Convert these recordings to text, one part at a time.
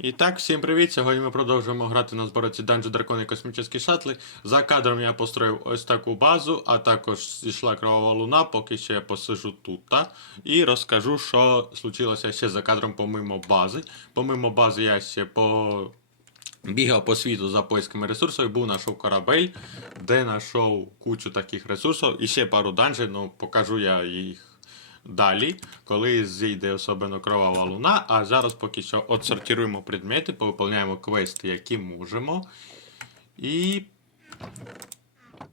І так, всім привіт! Сьогодні ми продовжуємо грати на збороці Dungeon і космічні шатли. За кадром я построїв ось таку базу, а також зійшла кровава луна, поки що я посижу тут. Та, і розкажу, що случилося ще за кадром помимо бази. Помимо бази я ще по... бігав по світу за поисками ресурсів, був знайшов корабель, де знайшов кучу таких ресурсів і ще пару данжів, ну покажу я їх далі, коли зійде особливо кровава луна. А зараз поки що отсортируємо предмети, повиповняємо квести, які можемо. І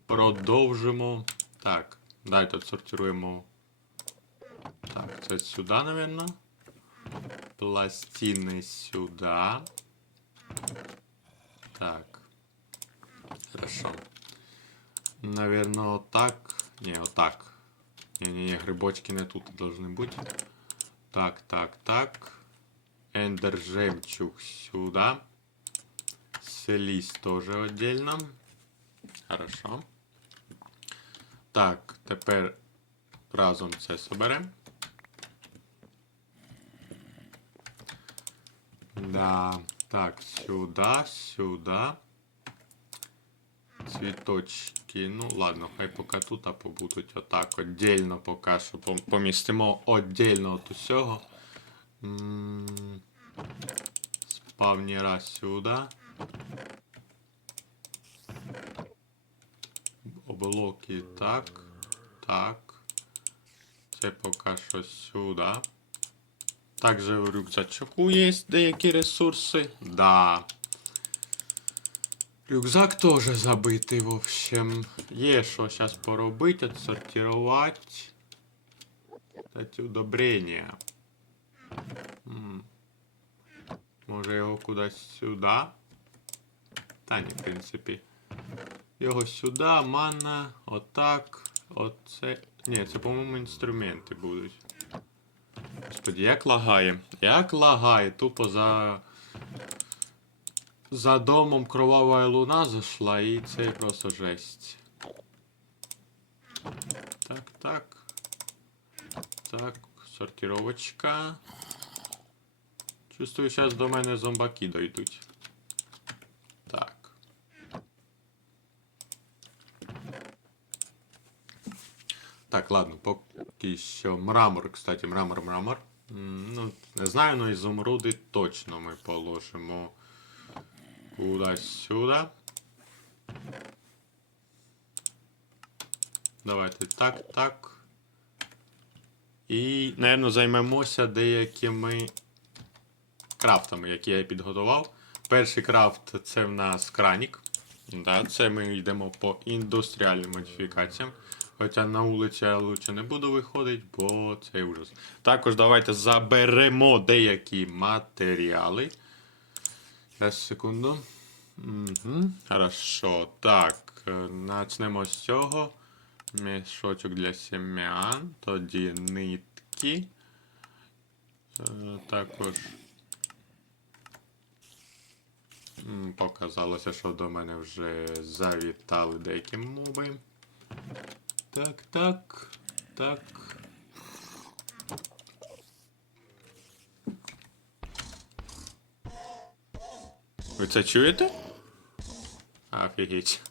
продовжимо. Так, дайте отсортируємо. Так, це сюди, напевно. Пластини сюди. Так. Хорошо. Наверное, отак. Не, отак. Не-не-не, грибочки не тут должны быть. Так, так, так. Эндер жемчуг сюда. Селис тоже отдельно. Хорошо. Так, тепер разом це соберемо. Да, так, сюда, сюда. Цвіточки. Ну, ладно, хай поки тут а побудуть отак отдельно поки що пом- помістимо отдельно від усього. М, Спавнера сюди. Облоки так. Так. Це поки що сюди. Також в рюкзачку є деякі ресурси. Да. Рюкзак теж забитий, в общем. Є що зараз поробити, отсортувати. Дати удобрення. М. Може його кудись сюди. Та ні, в принципі. Його сюди, манна, отак, оце. Ні, це, по-моєму, інструменти будуть. Господи, як лагає. Як лагає, тупо за. За домом кровавая луна зайшла і це просто жесть. Так, так. Так, сортировочка. Чувствую, зараз до мене зомбаки дойдуть. Так. Так, ладно, поки що мрамор, кстати, мрамор, мрамор. Ну, не знаю, але ізумруди точно ми положимо кудись сюди. Давайте так, так. І, напевно, займемося деякими крафтами, які я підготував. Перший крафт це в нас кранік. Да, це ми йдемо по індустріальним модифікаціям. Хоча на вулицю я лучше не буду виходити, бо це ужас. Також давайте заберемо деякі матеріали. Зараз секунду. Угу. Хорошо. Так, е, начнемо з цього. Мішочок для семян. Тоді нитки. Е, Також. Показалося, що до мене вже завітали деякі моби. Так, так, так. Ви це чуєте? Офігеть.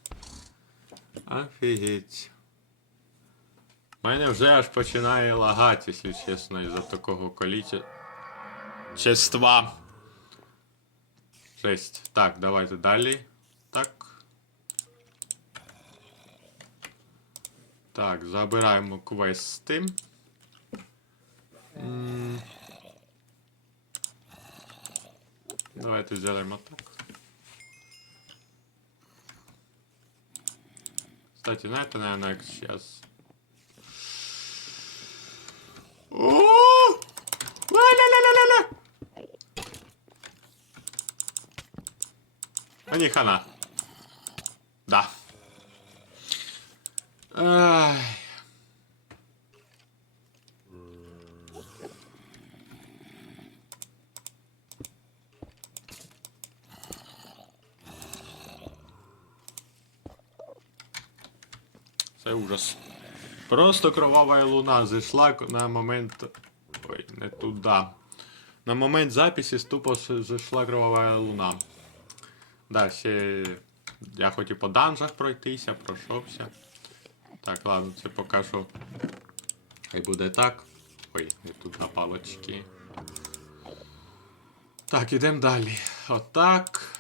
Офігеть. Мене вже аж починає лагати, якщо чесно, із-за такого колічества. Чества. Жесть. Так, давайте далі. Так. Так, забираємо квести. Давайте зробимо так. Кстати, на это, наверное, сейчас. А не хана. Да. Це ужас. Просто кровава луна зайшла на момент. Ой, не туди. На момент записи тупо зайшла кровава луна. Да, ще я хотів по данжах пройтися, пройшовся. Так, ладно, це покажу. Хай буде так. Ой, не тут на палочки. Так, ідемо далі. Отак.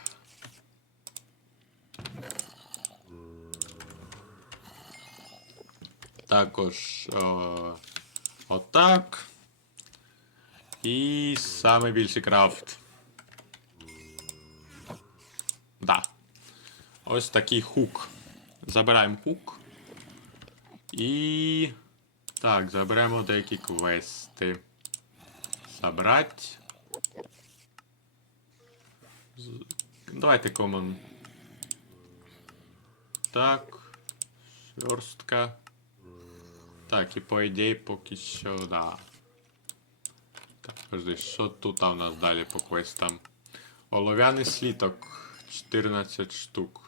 Також о, отак. І саме більший крафт. Да. Ось такий хук. Забираємо хук. І. Так, заберемо деякі квести. Забрать. Давайте комон. Так. Шерстка. Так, і по ідеї поки що, да. Так, подожди, що тут у нас далі по квестам? Олов'яний сліток 14 штук.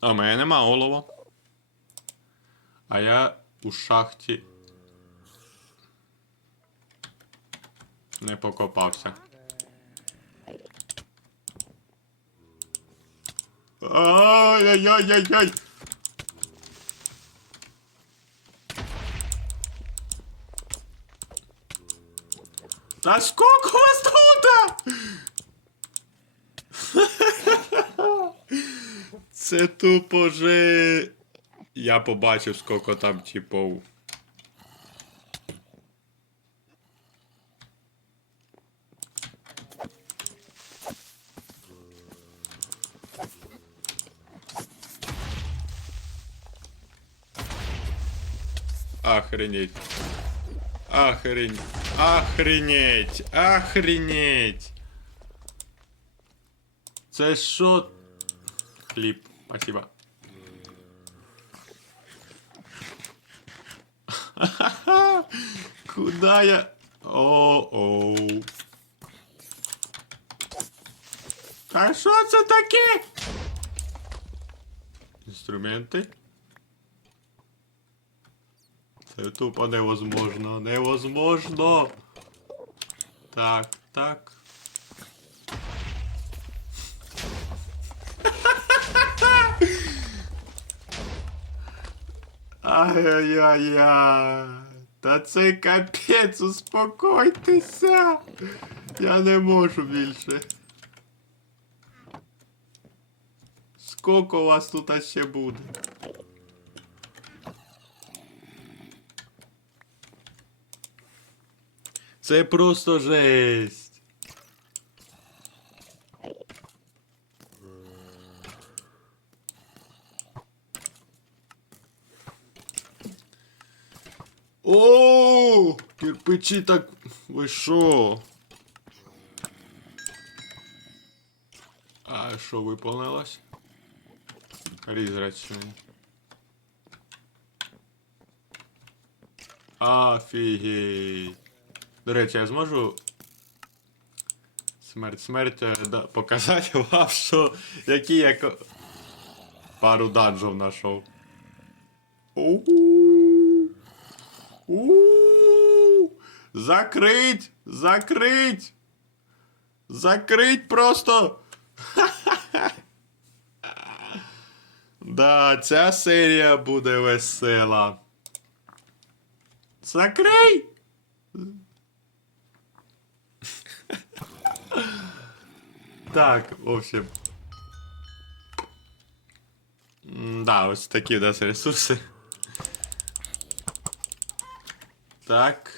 А в мене нема олова. А я у шахті не покопався. Ай-яй-яй-яй-яй! Та сколько вас тут? Це тупо же. Я побачив, скільки там типов. Охренеть. Охренеть. Охренеть. Охренеть. Це що? Хліб. Спасибо. Куда я? О-оу. А що це таке? Інструменти? Це тупо невозможно. Невозможно. Так, так. Ай-яй-яй. Та це капець, успокойтеся. Я не можу більше. Скільки у вас тут ще буде? Це просто жесть. О, кирпичі так. Ви що? А що виповнилось? Призрачний. Офігеть. До речі, я зможу смерть смерть е, да, показати вам, що які я ко- пару данжів знайшов. Закрить! Закрить! Закрить просто! Да, ця серія буде весела. Закрий! Так, в общем. Да, ось такі у нас ресурси. Так.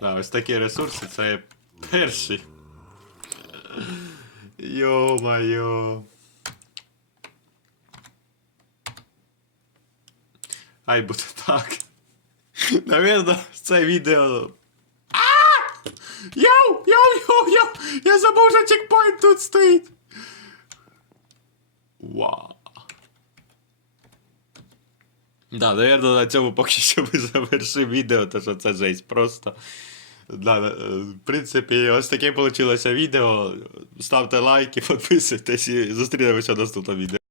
Да, ось такі ресурси, це перший. Йо-майо. Ай буде так. Навірно, це відео. Йоу! Йоу, йоу, йоу! Я забув, що чекпоінт тут стоїть. Вау. Да, наверное, на цьому поки що ми завершимо відео, тому що це жесть просто. Да, е, в принципі, ось таке вийшло відео. Ставте лайки, підписуйтесь і зустрінемося в наступному відео.